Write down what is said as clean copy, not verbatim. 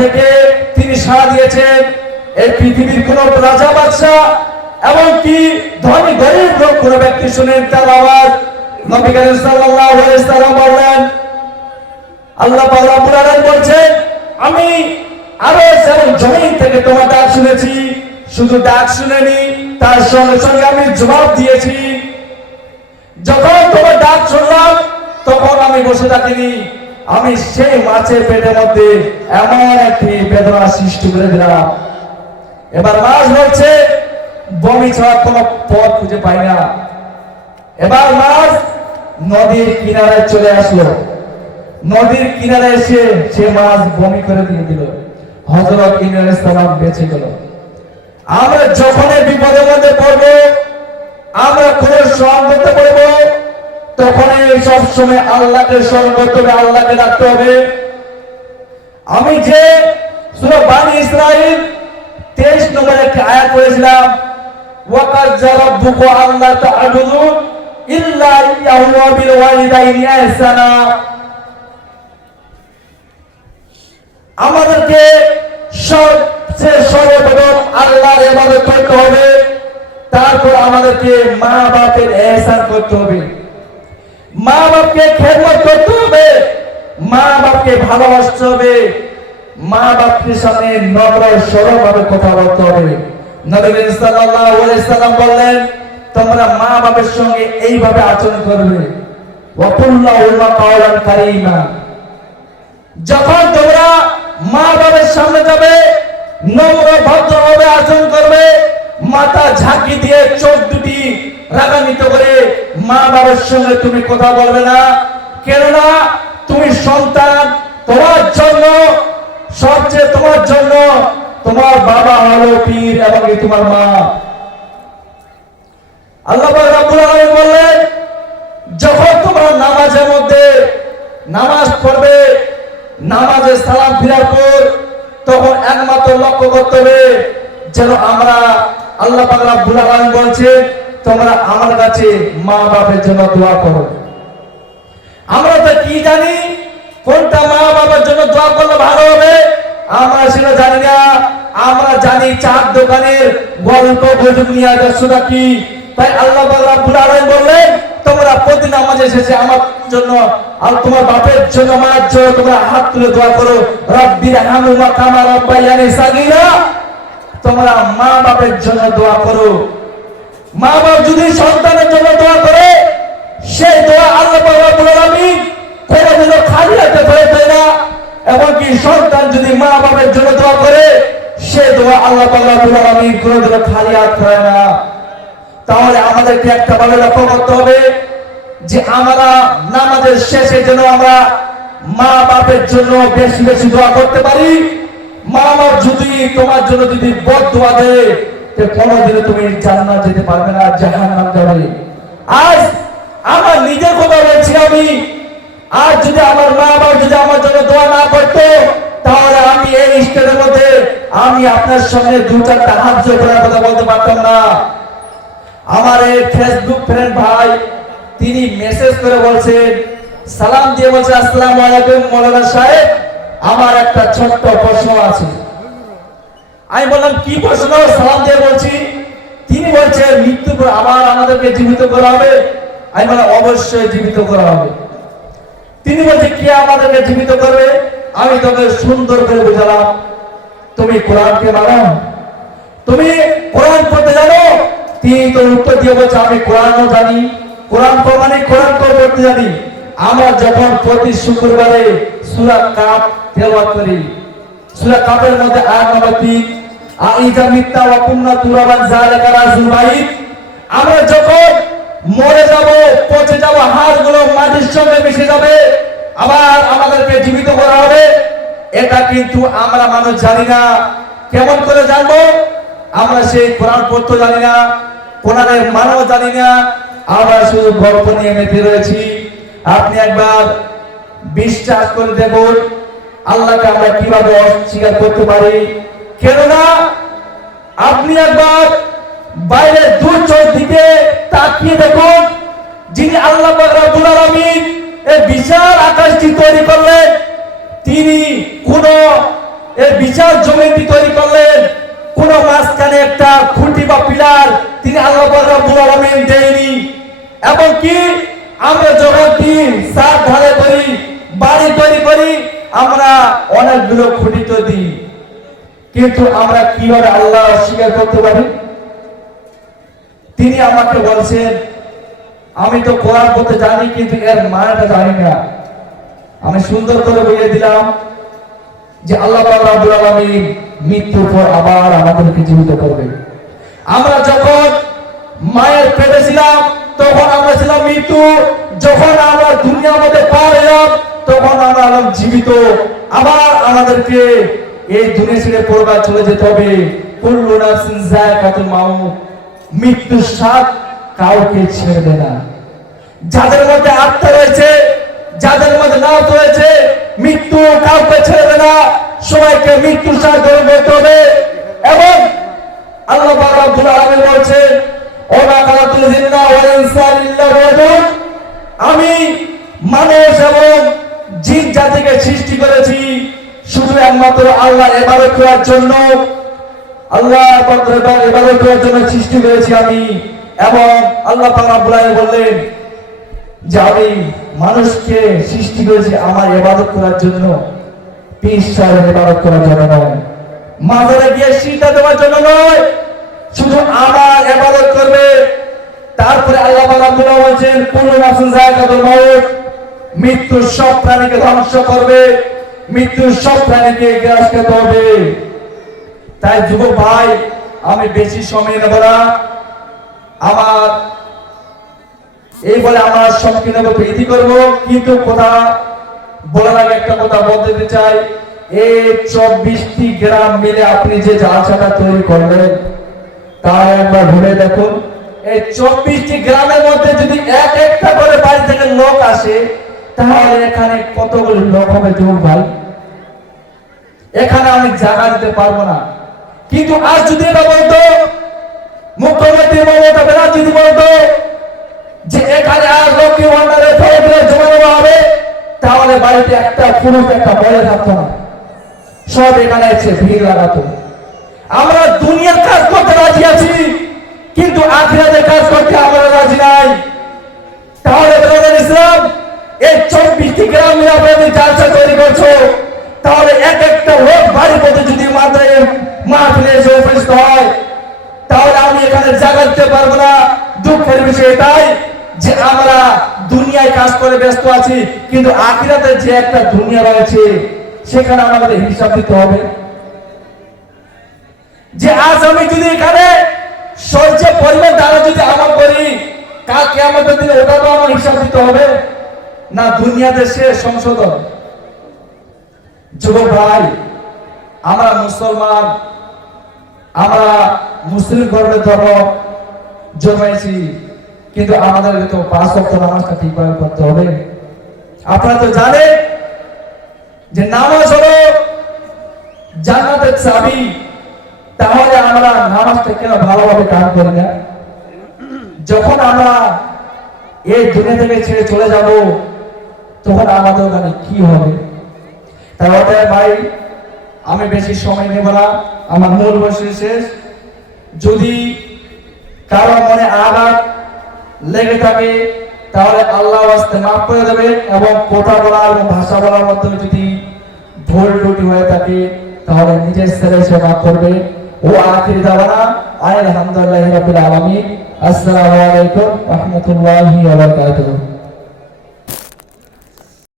থেকে তিনি সাড়া দিয়েছেন। এই পৃথিবীর কোন রাজা বাদশাহ এবং কি ধনী গরিব লোক কোন ব্যক্তি শুনেন তার আওয়াজ। নবী করিম সাল্লাল্লাহু আলাইহি ওয়াসাল্লাম বললেন, আল্লাহ পাক রব্বুল আলামিন বলছেন, আমি আরশ এবং জমিন থেকে তোমার ডাক শুনেছি। শুধু ডাক শুনেনি, তার সঙ্গে সঙ্গে আমি জবাব দিয়েছি। যখন তোমার ডাক শুনলাম তখন আমি বসে থাকিনি, আমি সেই মাছের পেটের মধ্যে এমন একটি বেদনা সৃষ্টি করে দিলাম। এবার মাছ বলছে, বমি ছাড়া কোনো পথ খুঁজে পাই না। এবার মাছ নদীর কিনারায় চলে আসলো। নদীর কিনারে এসে সে মাছ বমি করে দিয়ে দিল। হযরত ইউনূস আলাইহিস সালাম বেঁচে গেল। আমরা যখনই বিপদের মধ্যে পড়ব, আমরা কোন সংকটে পড়ব, তখনই সব সময় আল্লাহকে স্মরণ করতে হবে, আল্লাহকে ডাকতে হবে। আমি যে সূরা বানী ইসরাঈল 23 নম্বর একটি আয়াত পড়েছিলাম, ওয়াকাজ্জা রাব্বুকা আল্লা তা'বুদু ইল্লা ইয়্যাহু ওয়া বিল ওয়ালিদাইনি ইহসানা। আমাদেরকে সবচেয়ে সর্বপ্রথম আল্লাহর ইবাদত করতে হবে, তারপর আমাদেরকে মা বাপের ইহসান করতে হবে, মা বাপকে খেদমত করতে হবে, মা বাপকে ভালোবাসতে হবে, মা বাপের সামনে নম্র সরলভাবে কথা বলতে হবে। নবী সাল্লাল্লাহু আলাইহি সাল্লাম বললেন, তোমরা মা বাপের সঙ্গে এইভাবে আচরণ করবে, ওয়া কুল্লাহুমা কাওলান কারীমা। যখন তোমরা মা বাবার সামনে যাবে, নম্র ভদ্রভাবে আচরণ করবে, মাথা ঝাঁকি দিয়ে চোখ দুটি রাগান্বিত করে মা বাবার সঙ্গে তুমি কথা বলবে না। কেননা তুমি সন্তান, তোমার জন্য সবচেয়ে তোমার জন্য তোমার বাবা হলো পীর এবং তোমার মা। আল্লাহ পাক রব্বুল আলামিন বললেন, যখন তোমরা নামাজের মধ্যে নামাজ পড়বে, নামাজে সালাম ফিরার পর তখন একমাত্র লক্ষ্য করতে হবে যেন আমরা, আল্লাহ পাক রব্বুল আলামিন বলছে, তোমরা আমার কাছে মা বাবার জন্য দোয়া করো। আমরা তো কি জানি কোনটা মা বাবার জন্য দোয়া করলে ভালো হবে, আমরা সেটা জানি না। আমরা জানি চার দোকানের গল্প গুজব নিয়ে দর্শনা কি। তাই আল্লাহ পাক রব্বুল আলামিন বললেন, তোমরা প্রতি নামাজে শেষে আমার জন্য আর তোমার বাপের জন্য, মার জন্য তোমরা হাত তুলে দোয়া করো, রব্বিরহামহুমা কামা রাব্বায়ানি সাগীরা। তোমরা মা বাপের জন্য দোয়া করো। মা বাপ যদি সন্তানের জন্য দোয়া করে, সেই দোয়া আল্লাহ পাক রব্বুল আলামিন কোনদিনও খালি হাতে ফেরত দেয় না। এমনকি সন্তান যদি মা বাপের জন্য দোয়া করে, সেই দোয়া আল্লাহ পাক রব্বুল আলামিন কোনদিনও খালি হাত ফেরায় না। তাহলে আমাদেরকে একটা ভালো লক্ষ্য করতে হবে যে আমরা নামাজের শেষে যেন আমরা মা বাপের জন্য বেশি বেশি দোয়া করতে পারি। মা বাপ যদি তোমার জন্য যদি বদদোয়া দেয়, তো কোনোদিনও তুমি জান্নাত যেতে পারবে না, জাহান্নাম যাবে। আজ আমার নিজের কথা বলছি আমি, আর যদি আমার মা বাপ যদি আমার জন্য দোয়া না করতো, তাহলে আমি এই স্টেজের মধ্যে আমি আপনার সঙ্গে দু চারটা হাত জোড় করার কথা বলতে পারতাম না। আমার এই ফেসবুক ফ্রেন্ড ভাই তিনি মেসেজ করে বলছেন, সালাম দিয়ে বলছে, আসসালামু আলাইকুম মাওলানা সাহেব, আমার একটা ছোট্ট প্রশ্ন আছে। আমি বললাম কি প্রশ্ন? সালাম দিয়ে বলছি। তিনি বলছেন, মৃত্যুর পর আবার আমাদেরকে জীবিত করা হবে? আমি বললাম অবশ্যই জীবিত করা হবে। তিনি বলছে, কে আমাদেরকে জীবিত করবে? আমি তোকে সুন্দর করে বুঝালাম, তুমি কোরআনকে মানো, তুমি কোরআন পড়তে জানো? তিনি তো উত্তর দিয়ে বলছে, আমি কোরআনও জানি, কোরআন মানে কোরআন পড়তে জানি। আমরা যখন প্রতি শুক্রবারে সূরা কাফ তেলাওয়াত করি, সূরা কাফের মধ্যে আয়াত নম্বর 3, আইজা মিত্তা ওয়া কুন্না তুরাবান যালিকা রাজুল বাইত, আমরা যখন মরে যাব, পচে যাব, হাড়গুলো মাটির সঙ্গে মিশে যাবে, আবার আমাদেরকে জীবিত করা হবে। এটা কিন্তু আমরা মানুষ জানি না। কেমন করে জানবো? আমরা সেই কোরআন পড়তে জানি না, কোরআনের মানও জানি না, আমরা শুধু গল্প নিয়ে মেতে রয়েছি। আপনি একবার বিশ্বাস করে দেখুন আল্লাহকে আমরা কিভাবে অস্বীকার করতে পারি। কেননা আপনি একবার বাইরে দূর চোখ দিকে তাকিয়ে দেখুন, যিনি আল্লাহ পাক রব্বুল আলামিন এই বিশাল আকাশটি তৈরি করলেন, তিনি কোন এই বিশাল জমিটি তৈরি করলেন, কোন মাঝখানে একটা খুঁটি বা পিলার তিনি আল্লাহ রাব্বুল আলামিন দেয়নি। এবং কি আমরা জগৎটি সাত ঢালে করি, বাড়ি তৈরি করি, আমরা অনেকগুলো খুঁটি তো দিই, কিন্তু আমরা কিভাবে আল্লাহ অস্বীকার করতে পারি? তিনি আমাকে বলছেন, আমি তো কোরআন পড়তে জানি কিন্তু এর মানেটা জানি না। আমি সুন্দর করে বুঝিয়ে দিলাম যে আল্লাহ রাব্বুল আলামিন মৃত্যুর পর আবার আমাদেরকে জীবিত করবে। আমরা যখন মায়ের পেটে ছিলাম তখন আমরা ছিলাম মৃত্যু, যখন আমরা দুনিয়ার মধ্যে পা দিলাম তখন আমরা হলাম জীবিত। আবার আমাদেরকে এই দুনিয়া ছেড়ে পরবার চলে যেতে হবে। কুল্লু নাফসিন যায়কাতুল মাউত, মৃত্যুর স্বাদ কাউকে ছেড়ে দেয় না। যাদের মধ্যে আত্মা রয়েছে, যাদের মধ্যে নাফস রয়েছে, মৃত্যু কাউকে ছেড়ে দেয় না, সবাইকে মৃত্যুর স্বাদ গ্রহণ করতে হবে। এবং আল্লাহ রাব্বুল আলামিন বলেছেন, ওমা খালাকুল জিন্না ওয়াল ইনসা ইল্লা লিয়াবুদুন, আমি মানুষ এবং জিন জাতিকে সৃষ্টি করেছি শুধু একমাত্র আল্লাহর ইবাদত করার জন্য। আল্লাহ পাকের ইবাদত করার জন্য সৃষ্টি করেছি আমি। এবং আল্লাহ পাক রাব্বুল আলামিন বললেন যে আমি মানুষকে সৃষ্টি করেছি আমার ইবাদত করার জন্য, ঈশ্বরের ইবাদত করার জন্য নয়, মাজারে গিয়ে সিজদা দেওয়ার জন্য নয়, শুধু আমার ইবাদত করবে। তারপরে আল্লাহ পাক রাব্বুল আলামিন বলেন, কুল্লু নাফসিন যায়কাতুল মাউত, মৃত্যু সব প্রাণীকে ধ্বংস করবে, মৃত্যু সব প্রাণীকে গ্রাস করতে হবে। তাই যুবক ভাই, আমি বেশি সময় নেব না, আমার এই বলে আমার সম্পূর্ণ প্রীতি করব। কিন্তু কথা বলার আগে একটা কথা বলতে চাই, এই 24টি গ্রাম মিলে আপনি যে জালসাটা তৈরি করলেন তা একবার ভেবে দেখুন। এই 24টি গ্রামের মধ্যে যদি এক একটা করে বাড়ি থেকে লোক আসে তাহলে এখানে কতগুলো লোক হবে যুবক ভাই? এখানে আমি জায়গা দিতে পারবো না। কিন্তু আজ যদি এটা বলতো মুখ্যমন্ত্রী মমতা ব্যানার্জি যদি বলতো যে এখানে আর লক্ষ্মী ভান্ডারে ফেলে জমা দেওয়া হবে, তাহলে বাড়িতে একটা পুরুষ একটা বলে থাকতো না, সব এখানে এসে ভিড় লাগাতো। আমরা দুনিয়ার কাজ করতে রাজি আছি কিন্তু আখিরাতের কাজ করতে আমরা রাজি নাই। তাহলে ব্রাদার ইসলাম, এই 24টি গ্রাম মিলে আপনাদের জালসা তৈরি করছো, তাহলে এক একটা লোক বাড়ি পথে যদি মাহফিলে এসে উপস্থিত হয় তাহলে আমি এখানে জায়গা দিতে পারবো না। দুঃখের বিষয় এটাই যে আমরা দুনিয়ায় কাজ করে ব্যস্ত আছি কিন্তু আখিরাতে যে একটা দুনিয়া রয়েছে সেখানে আমাদের হিসাব দিতে হবে। যে আজ আমি যদি এখানে সহ্য পরিমাণ দ্বারা যদি আমল করি, কাল কিয়ামতের দিনে ওটা তো আমার হিসাব দিতে হবে না, দুনিয়াতে সে সংশোধন। যুবক ভাই, আমরা মুসলমান, আমরা মুসলিম ধর্মের ধর্ম জন্মেছি, কিন্তু আমাদের তো 5 ওয়াক্ত নামাজটা ঠিকভাবে পড়তে হবে। আপনারা তো জানেন যে নামাজ হলো জান্নাতের চাবি। তাহলে আমরা নামাজটা কেন ভালোভাবে কাজ করি না? যখন আমরা এই দুনিয়া থেকে ছেড়ে চলে যাব তখন আমাদের ওখানে কি হবে? তাই অতএব ভাই, আমি বেশি সময় নেব না, আমার মূল বয়স শেষ। যদি কারো মনে আঘাত লেগে থাকে তাহলে আল্লাহ ওয়াস্তে মাফ করে দেবে, এবং কথা বলা এবং ভাষা বলার মাধ্যমে যদি ভুল ত্রুটি হয়ে থাকে তাহলে নিজের ছেলে সে মাফ করবে। ও আখির দাওয়ানা আলহামদুলিল্লাহি রাব্বিল আলামিন। আসসালামু আলাইকুম ওয়া রাহমাতুল্লাহি ওয়া বারাকাতুহু।